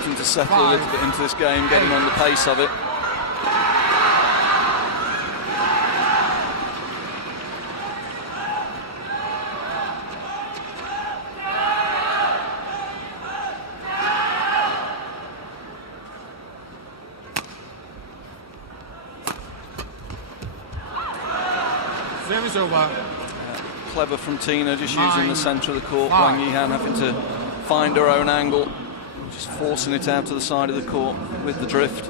starting to settle a little bit into this game, getting on the pace of it. Service over. Clever from Tina, just using the centre of the court. Wang Yihan having to find her own angle, just forcing it out to the side of the court with the drift. Service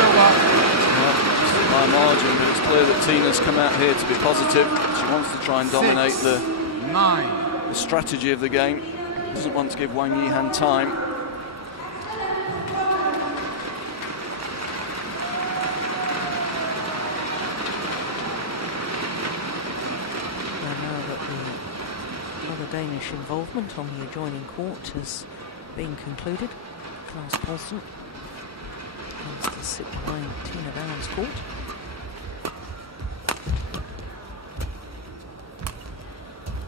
over. Just by margin, but it's clear that Tina's come out here to be positive. She wants to try and dominate the strategy of the game. Doesn't want to give Wang Yihan time. Now that the other Danish involvement on the adjoining court has been concluded, Klaus Poulsen wants to sit behind Tine Baun's court.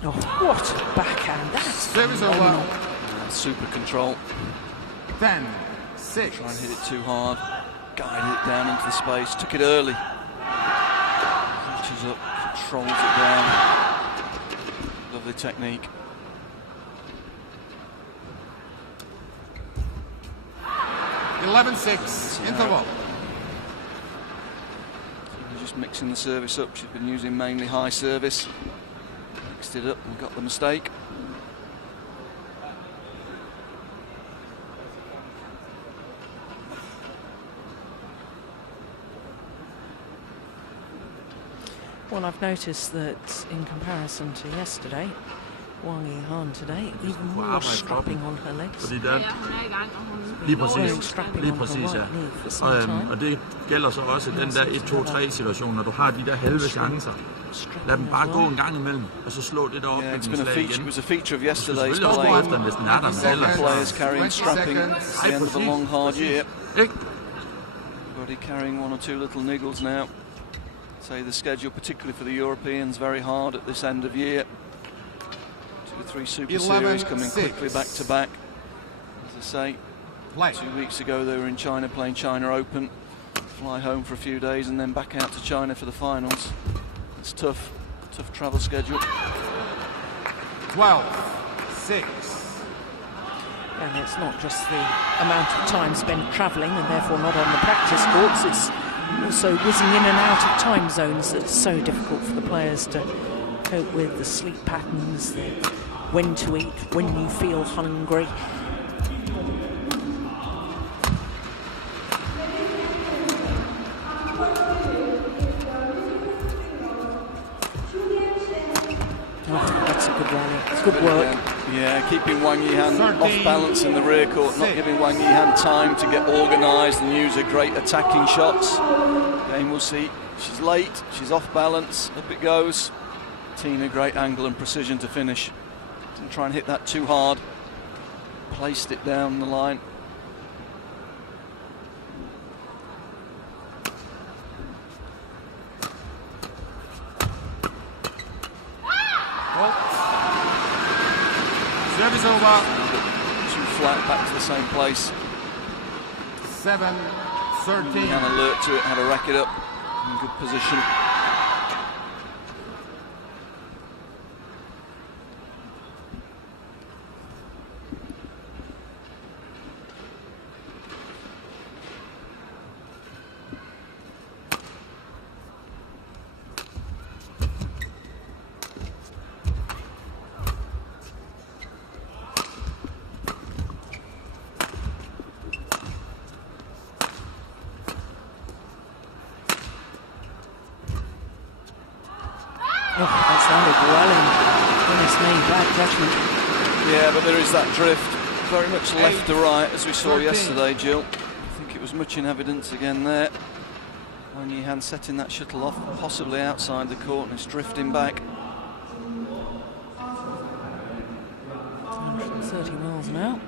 Oh, what a backhand! That's Service over. Super control. 10-6. Try and hit it too hard. Guided it down into the space. Took it early. Reaches up, controls it down. Lovely technique. Interval. Just mixing the service up. She's been using mainly high service. Mixed it up and got the mistake. Well, I've noticed that in comparison to yesterday, Wang Yihan today, even more strapping on her legs. Fordi der, lige præcis, ja. Og det gælder så også den der 1-2-3 situation, når du har de der halve chancer. Lad dem bare gå en gang imellem, og så slå det der op med den slag igen. It was a feature of yesterday's play. Players carrying strapping at the end of a long hard year. Everybody carrying one or two little niggles now. Say the schedule, particularly for the Europeans, very hard at this end of year. 2 or 3 Superseries coming quickly back to back. As I say, 2 weeks ago they were in China playing China Open. Fly home for a few days and then back out to China for the finals. It's tough travel schedule. 12-6. And it's not just the amount of time spent travelling and therefore not on the practice courts, it's also whizzing in and out of time zones that's so difficult for the players to cope with, the sleep patterns, the when to eat, when you feel hungry. Oh, that's a good rally. It's good work. Yeah, keeping Wang Yihan off balance in the rear court, not giving Wang Yihan time to get organised and use her great attacking shots. Again, we'll see. She's late, she's off balance, up it goes. Tina, great angle and precision to finish. Didn't try and hit that too hard. Placed it down the line. Service over. Too flat, back to the same place. 7-13. Had alert to it, had a racket up in good position. Oh, that sounded well in Dennis May, bad judgment. Yeah, but there is that drift, very much left to right, as we saw yesterday, Jill. I think it was much in evidence again there. Wang Yihan setting that shuttle off, possibly outside the court, and it's drifting back. 130 miles an hour.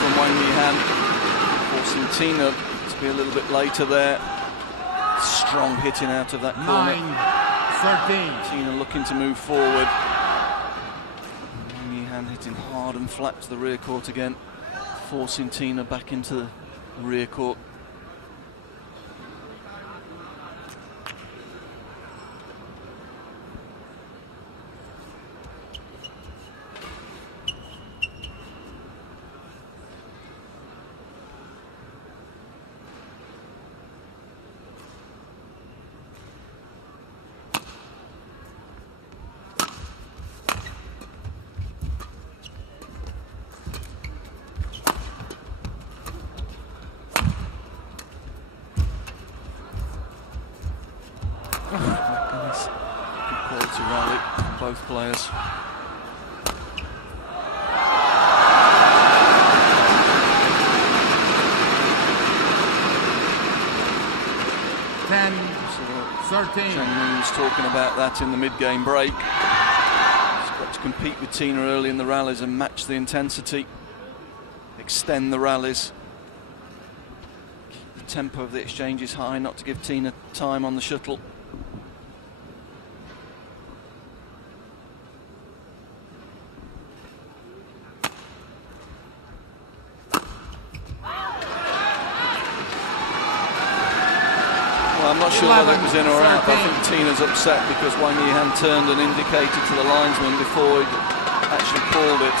from Wang Yi-han, forcing Tina to be a little bit later there. Strong hitting out of that corner. 9-13. Tina looking to move forward. Wang Yi-han hitting hard and flat to the rear court again, forcing Tina back into the rear court. Quality rally from both players. Ten, 13. Cheng Ming was talking about that in the mid-game break. He's got to compete with Tina early in the rallies and match the intensity, extend the rallies, keep the tempo of the exchanges high, not to give Tina time on the shuttle. I'm not sure whether it was in or out. I think Tina's upset because Wang Yi-han turned and indicated to the linesman before he'd actually called it.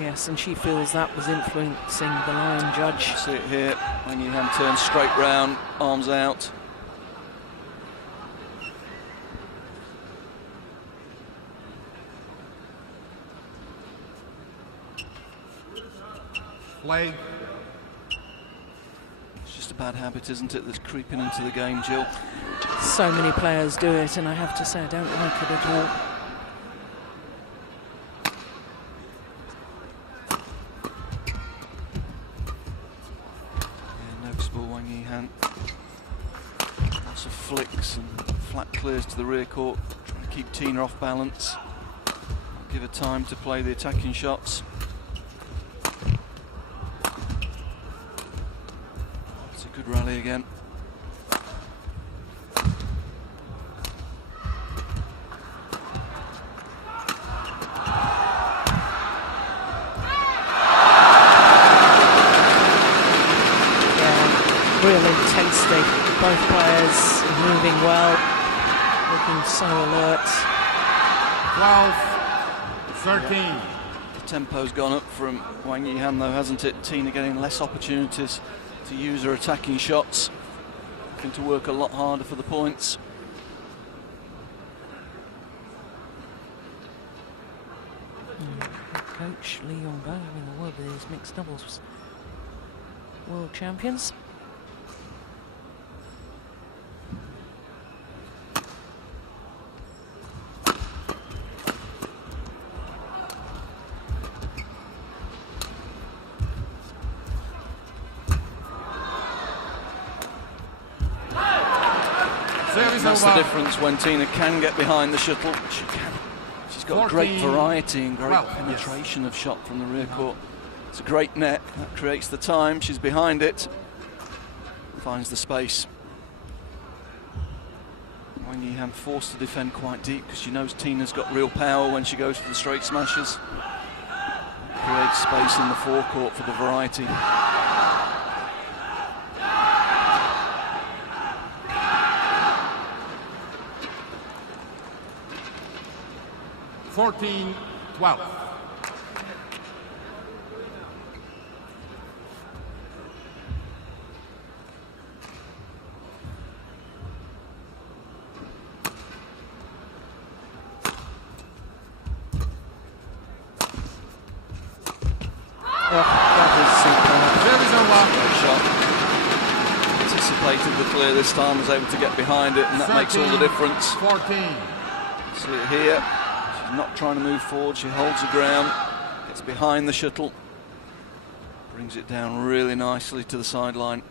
Yes, and she feels that was influencing the line judge. See it here. Wang Yi-han turns straight round, arms out. Play. Just a bad habit, isn't it, that's creeping into the game, Jill? So many players do it, and I have to say I don't like it at all. Yeah, noticeable Wang Yi-han. Lots of flicks and flat clears to the rear court, trying to keep Tina off balance. Give her time to play the attacking shots. Good rally again. Yeah, real intensity. Both players moving well, looking so alert. 12-13. The tempo's gone up from Wang Yi-han though, hasn't it? Tina getting less opportunities to use her attacking shots, looking to work a lot harder for the points. Coach Lee Yong-bo having a word with his mixed doubles world champions. That's the difference when Tina can get behind the shuttle. She can. She's got great variety and great penetration of shot from the rear court. It's a great net. That creates the time. She's behind it. Finds the space. Wang Yi-han forced to defend quite deep because she knows Tina's got real power when she goes for the straight smashes. Creates space in the forecourt for the variety. 14-12. Anticipated the clear this time, was able to get behind it, and that makes all the difference. 14. See it here. She's not trying to move forward. She holds her ground, gets behind the shuttle, brings it down really nicely to the sideline.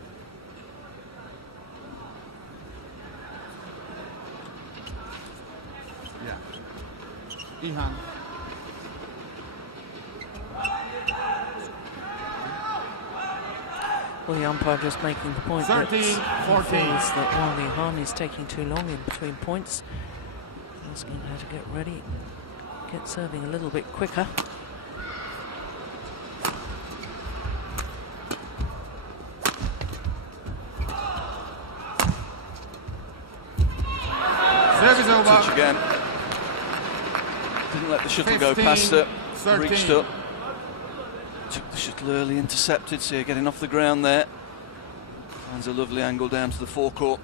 Yeah. A-Yihan. Well, the umpire just making the point 13, that he 14. feels that A-Yihan is taking too long in between points. Asking her to get ready, get serving a little bit quicker. Service over. Touch again. Didn't let the shuttle go 15, past her. 13. Reached up. Took the shuttle early, intercepted. See her getting off the ground there. Finds a lovely angle down to the forecourt.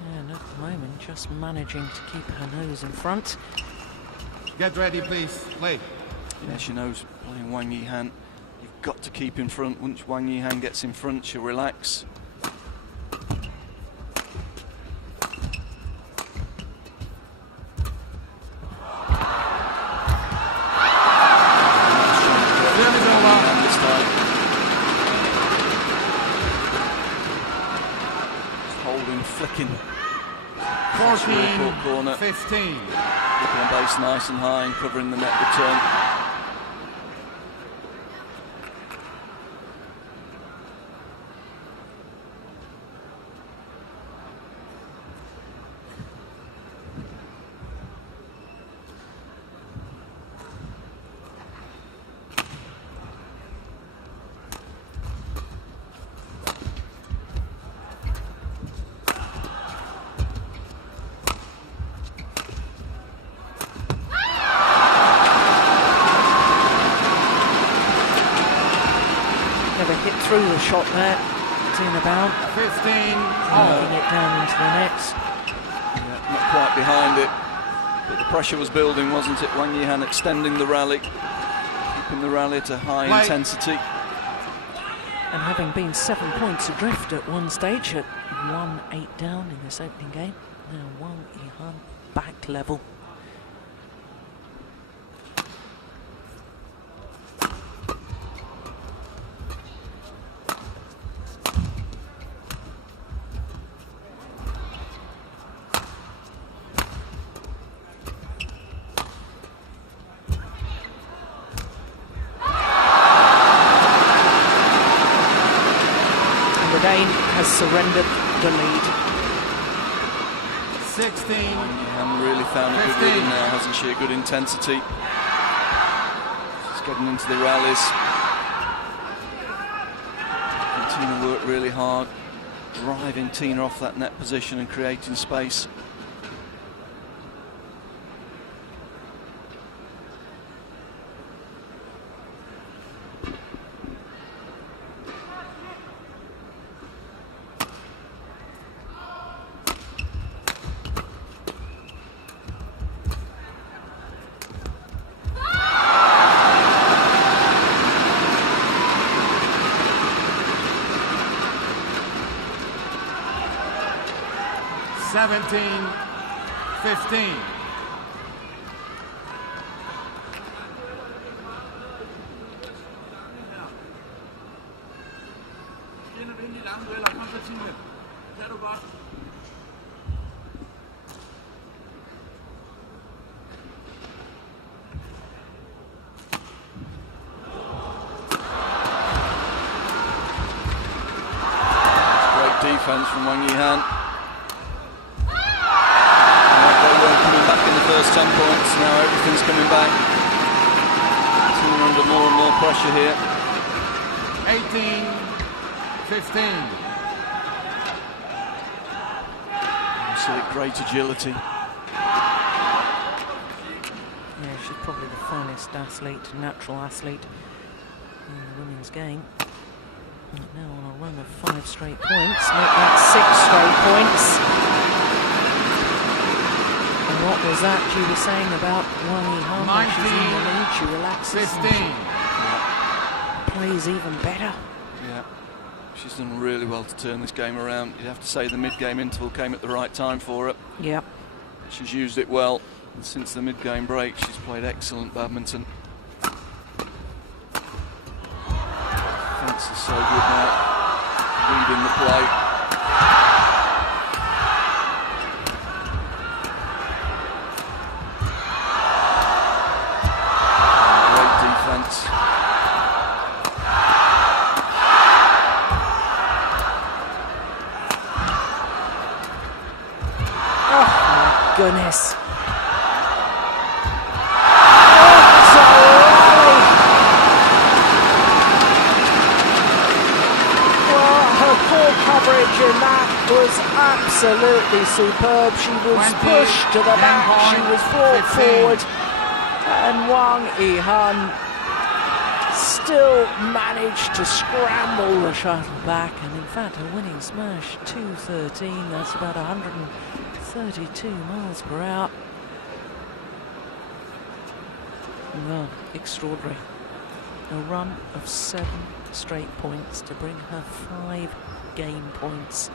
Yeah, and at the moment, just managing to keep her nose in front. Get ready, please. Play. Yeah, she knows playing Wang Yihan. You've got to keep in front. Once Wang Yihan gets in front, she'll relax. This time. Just holding, flicking. 14, Corner. 15. Keeping the base nice and high and covering the net return. Never hit through the shot there. Tine Baun 15. knocking it down into the net. Yeah, not quite behind it, but the pressure was building, wasn't it? Wang Yihan extending the rally, keeping the rally to high Play. intensity. And having been 7 points adrift at one stage, at 1-8 down in this opening game, now Wang Yihan back level. Dane has surrendered the lead. 16. Yihan really found a good 15. rhythm now, hasn't she? A good intensity. She's getting into the rallies. And Tina worked really hard, driving Tina off that net position and creating space. Seventeen, 15. Great defense from Wang Yihan. Coming back in the first 10 points, now everything's coming back. Tina under more and more pressure here. 18, 15. You see great agility. Yeah, she's probably the finest athlete, natural athlete in the women's game. And now on a run of 5 straight points, make that 6 straight points. And what was that you were saying about Wang Yihan? When she's in the lead, she relaxes 15. and plays even better. Yeah, she's done really well to turn this game around. You'd have to say the mid-game interval came at the right time for her. Yep. She's used it well. And since the mid-game break, she's played excellent badminton. Defence is so good now, reading the play. Great defence. goodness. Coverage in that was absolutely superb. She was pushed to the back, she was brought forward, and Wang Yi-han still managed to scramble the shuttle back, and in fact her winning smash 213, that's about 132 miles per hour. Well, extraordinary. A run of 7 straight points to bring her 5 game points.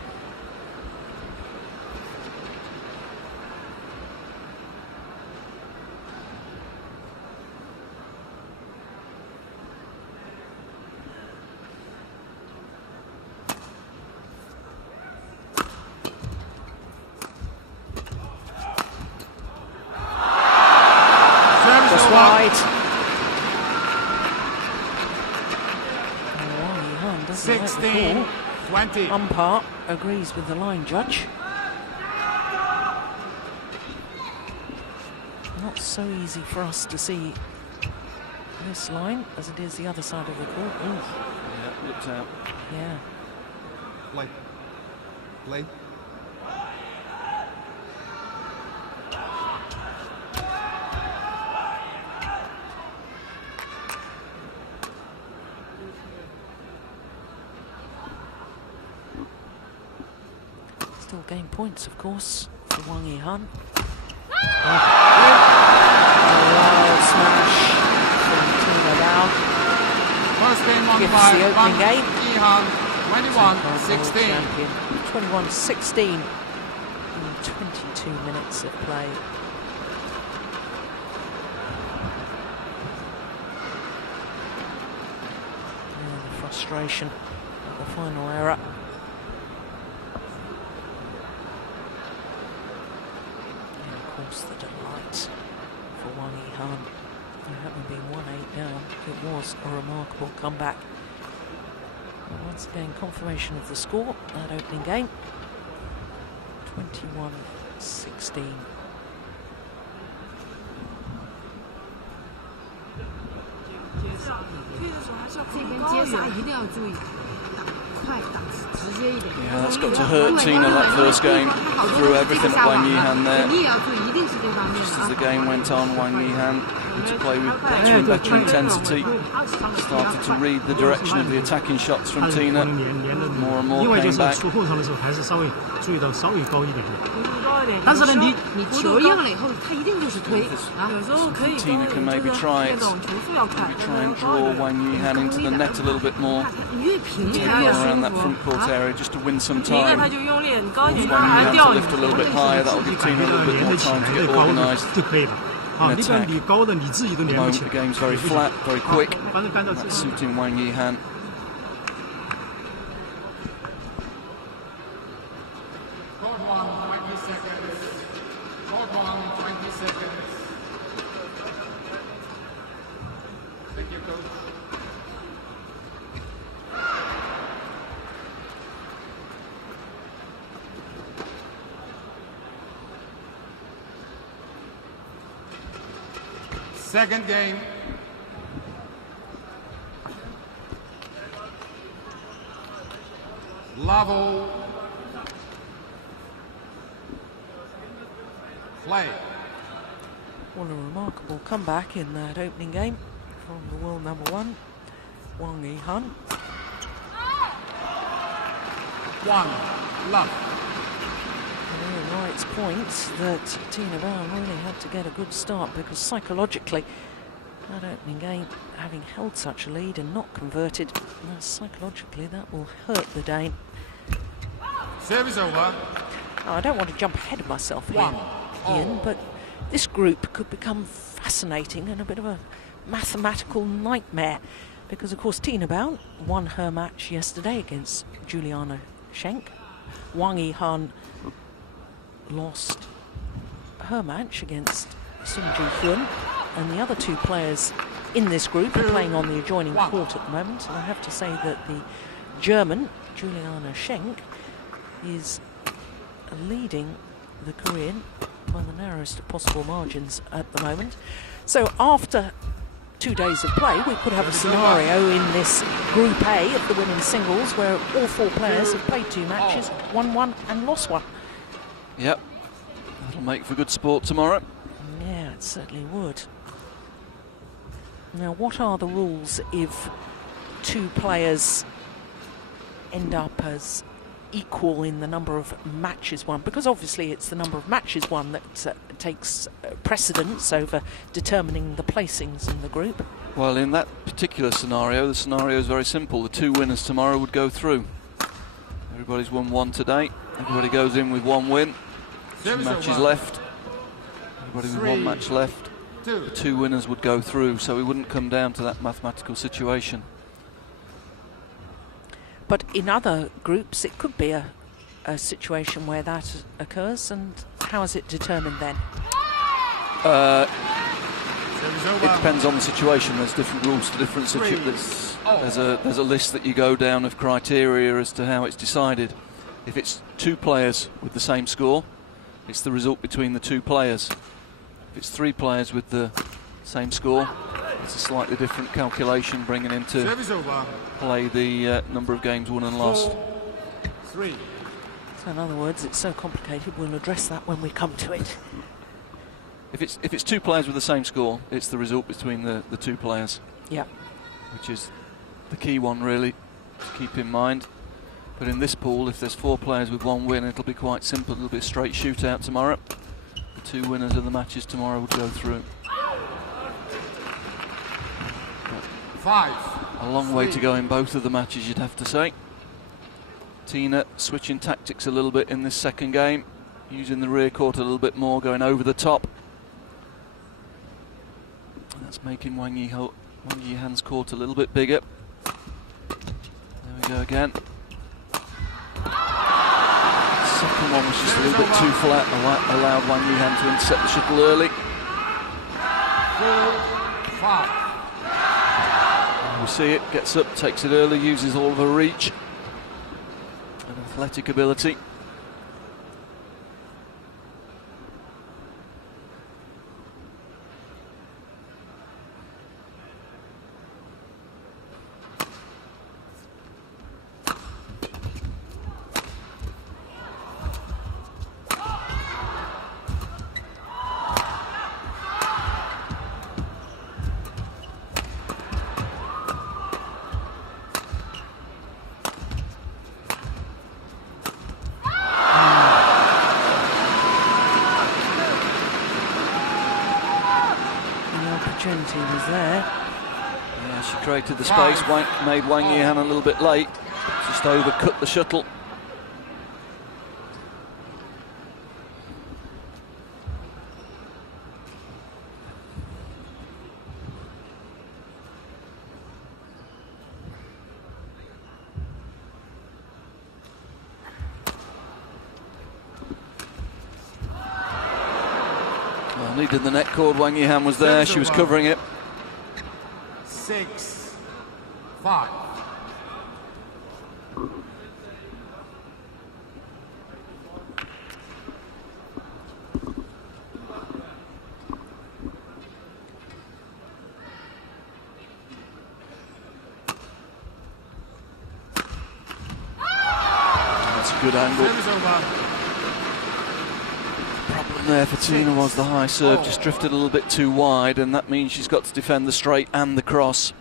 Just wide. 16, 20. Umpire agrees with the line judge. Not so easy for us to see this line as it is the other side of the court. Ooh. Yeah, looked out. Yeah. Play. Play. Still gain points, of course, for Wang Yi-han. Wild smash from Tine Baun. First game won Gives by the opening Wang game. Yi-han, 21-16. Champion. 21-16 in 22 minutes of play. And the frustration at the final error. The delight for Wang Yi-han. Having been 1-8 down, it was a remarkable comeback. And once again, confirmation of the score, that opening game, 21-16. ，Yeah, that's got to hurt Tina that first game. Threw everything at Wang Yi-han there. Just as the game went on, Wang Yi-han to play with better and better intensity. Started to read the direction of the attacking shots from Tina. More and more came back. Tina can maybe try it. Maybe try and draw Wang Yi-han into the net a little bit more. Take her around that front court area just to win some time. Force Wang Yi-han to lift a little bit higher. That will give Tina a little bit more time to get organised in attack. At the moment the game's very flat, very quick. That's suiting Wang Yi-han. Court 1, 20 seconds. Court 1, 20 seconds. Thank you, coach. Second game. Level. Play. What a remarkable comeback in that opening game from the world number 1, Wang Yi-han. 1, love. Ian Wright's point that Tine Baun really had to get a good start, because psychologically, that opening game, having held such a lead and not converted, psychologically that will hurt the Dane. Service over. Now, I don't want to jump ahead of myself here, Ian, but this group could become fascinating and a bit of a mathematical nightmare, because of course Tine Baun won her match yesterday against Juliana Schenk. Wang Yi-han lost her match against Sun Ji-hyun, and the other two players in this group are playing on the adjoining court at the moment. And I have to say that the German, Juliana Schenk, is leading the Korean by the narrowest of possible margins at the moment. So after 2 days of play, we could have a scenario in this Group A of the women's singles where all 4 players have played 2 matches, won 1 and lost 1. Yep, that'll make for good sport tomorrow. Yeah, it certainly would. Now, what are the rules if 2 players end up as equal in the number of matches won? Because obviously it's the number of matches won that takes precedence over determining the placings in the group. Well, in that particular scenario, the scenario is very simple. The 2 winners tomorrow would go through. Everybody's won 1 today. Everybody goes in with 1 win. 2 matches left. Everybody with 1 match left. The 2 winners would go through, so we wouldn't come down to that mathematical situation. But in other groups, it could be a situation where that occurs, and how is it determined then? It depends on the situation. There's different rules to different situations. There's a list that you go down of criteria as to how it's decided. If it's 2 players with the same score, it's the result between the 2 players. If it's 3 players with the same score, it's a slightly different calculation, bringing into play the number of games won and lost. 3. So in other words, it's so complicated, we'll address that when we come to it. If it's 2 players with the same score, it's the result between the 2 players. Yeah. Which is the key one, really, to keep in mind. But in this pool, if there's 4 players with 1 win, it'll be quite simple. It'll be a straight shootout tomorrow. The 2 winners of the matches tomorrow would go through. 5. A long way to go in both of the matches, you'd have to say. Tine switching tactics a little bit in this second game, using the rear court a little bit more, going over the top. And that's making Wang Yihan's court a little bit bigger. There we go again. Second one was just a little bit too flat, allowed Wang Yihan to intercept the shuttle early. 4, 5. We see it, gets up, takes it early, uses all of her reach and athletic ability. Was there. Yeah, she created the space, made Wang Yihan a little bit late, just overcut the shuttle. Well, needed the net cord. Wang Yihan was there, she was covering it. 6, 5. That's a good angle. Problem there for Tine was the high serve just drifted a little bit too wide, and that means she's got to defend the straight and the cross.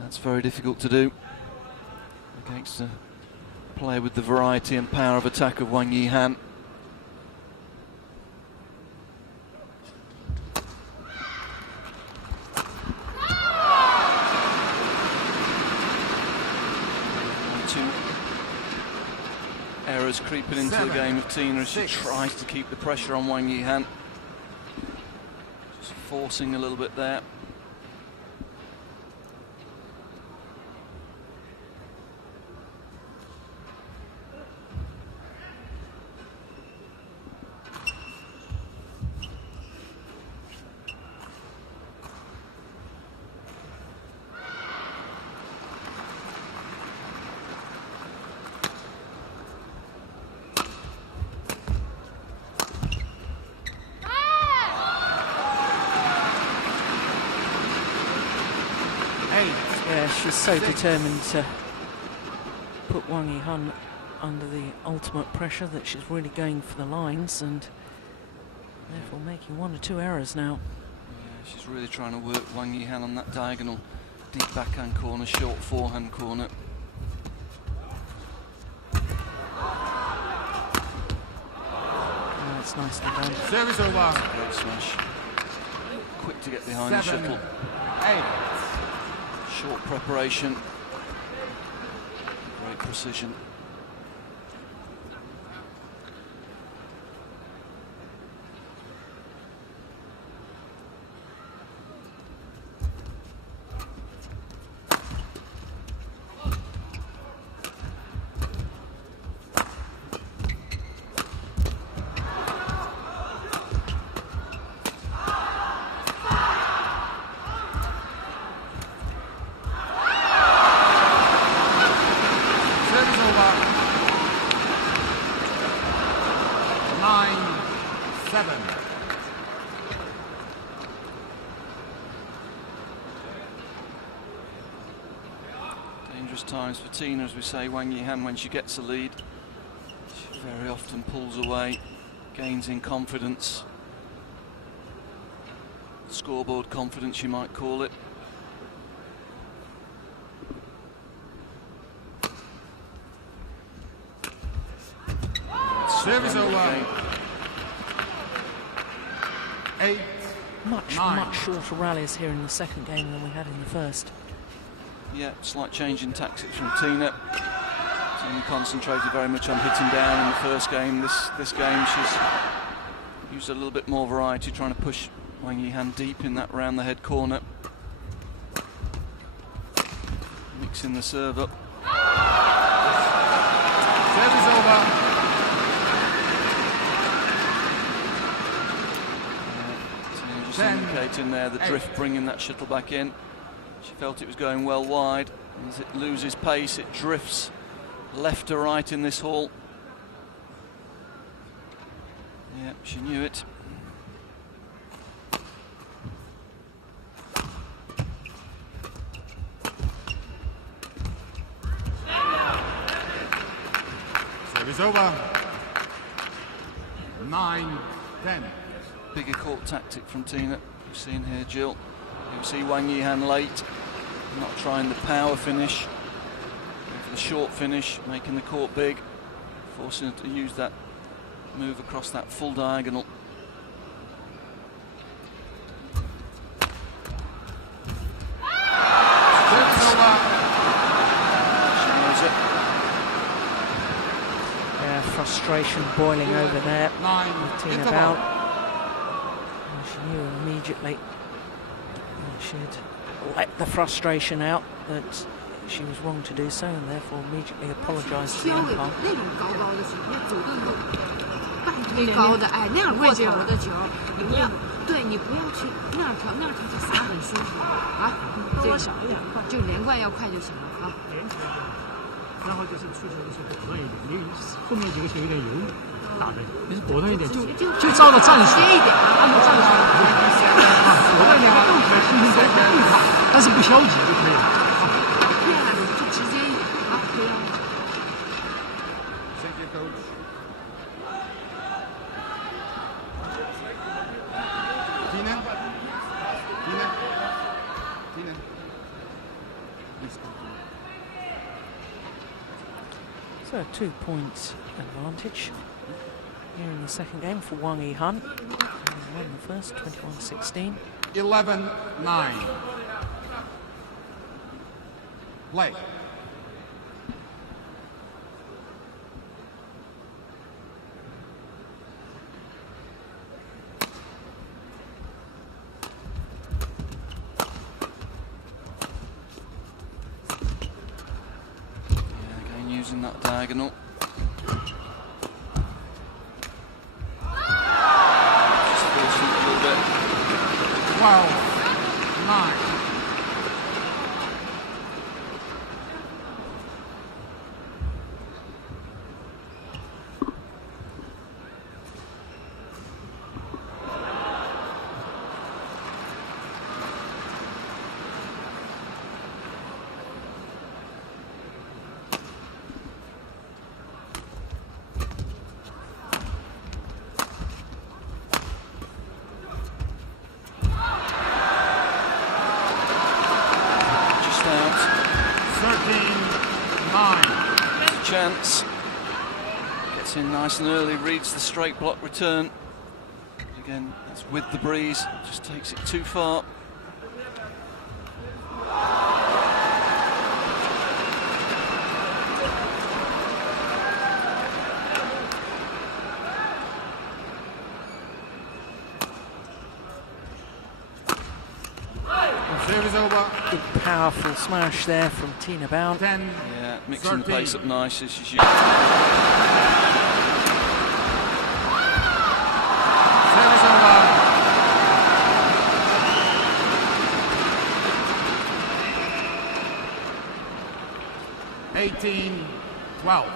That's very difficult to do against a player with the variety and power of attack of Wang Yihan. Errors creeping into the game of Tine as she tries to keep the pressure on Wang Yihan. Just forcing a little bit there. Yeah, she's so determined to put Wang Yi-han under the ultimate pressure that she's really going for the lines and therefore making 1 or 2 errors now. Yeah, she's really trying to work Wang Yi-han on that diagonal deep backhand corner, short forehand corner. Oh, it's nicely done. Service over. Great smash. Quick to get behind 7, the shuttle. 8. Short preparation. Great precision. Dangerous times for Tine, as we say. Wang Yi-han, when she gets a lead, she very often pulls away, gains in confidence. Scoreboard confidence, you might call it. Service over. 8. Much 9. shorter rallies here in the second game than we had in the first. Yeah, slight change in tactics from Tine. Tine concentrated very much on hitting down in the first game. This game she's used a little bit more variety, trying to push Wang Yi-han deep in that round the head corner. Mixing the serve up. Service over. Tine just 10, indicating there the 8. drift, bringing that shuttle back in. She felt it was going well wide. As it loses pace, it drifts left to right in this hall. Yeah, she knew it. Service over. 9, 10. Bigger court tactic from Tine. You've seen here, Jill. You see Wang Yi-han late, not trying the power finish, going for the short finish, making the court big, forcing her to use that move across that full diagonal. Service over. She knows it. Yeah, frustration boiling over there. 9. With Tine Interval. Baun. And she knew immediately she'd let the frustration out that she was wrong to do so, and therefore immediately apologised to the umpire. 那种高高的球，那主动半推高的，哎，那样过头的球，你不要，对你不要去那样调，那样调就撒很舒服啊。这个少一点，就连贯要快就行了啊。然后就是出球的时候果断一点，因为后面几个球有点犹豫，打的，你是果断一点，就照着战术，接一点，按照战术啊，果断一点，动起来轻轻松松动它，但是不消极就可以了。对啊，就直接一点啊，对啊。Thank you, coach. Tine. Tine. Tine. Please continue. So 2 points advantage here in the second game for Wang Yi-han. Won the first, 21-16. 11-9. Play. Yeah, again using that diagonal. Just forcing it a little bit. 12-9. 13-9. Chance. Gets in nice and early, reads the straight block return. Again, that's with the breeze, just takes it too far. Service over. Big powerful smash there from Tine Baun. 10. Yeah, mixing the pace up nice as she's Service over. 18-12.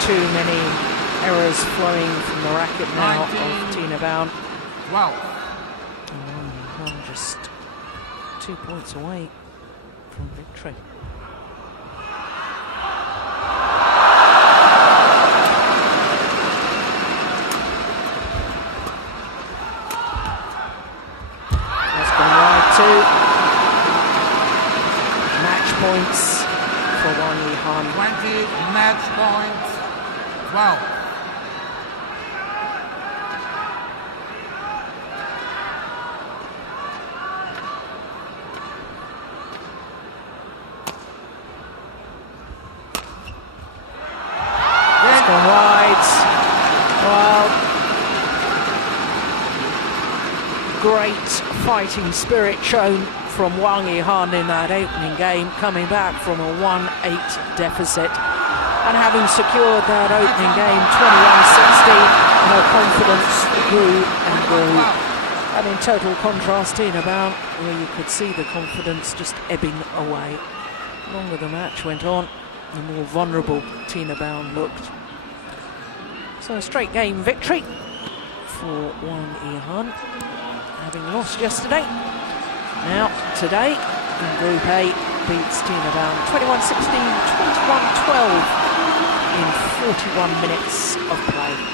Too many errors flowing from the racket now of Tine Baun. 12. And just 2 points away from victory. That's gone wide too. Match points for A-Yihan. 20 match points. 12. It's gone wide. Well, great fighting spirit shown from A-Yihan in that opening game, coming back from a 1-8 deficit. And having secured that opening game, 21-16, her confidence grew and grew. And in total contrast, Tine Baun, where you could see the confidence just ebbing away. The longer the match went on, the more vulnerable Tine Baun looked. So a straight game victory for A-Yihan, having lost yesterday. Now, today, in Group A, beats Tine Baun 21-16, 21-12. in 41 minutes of play.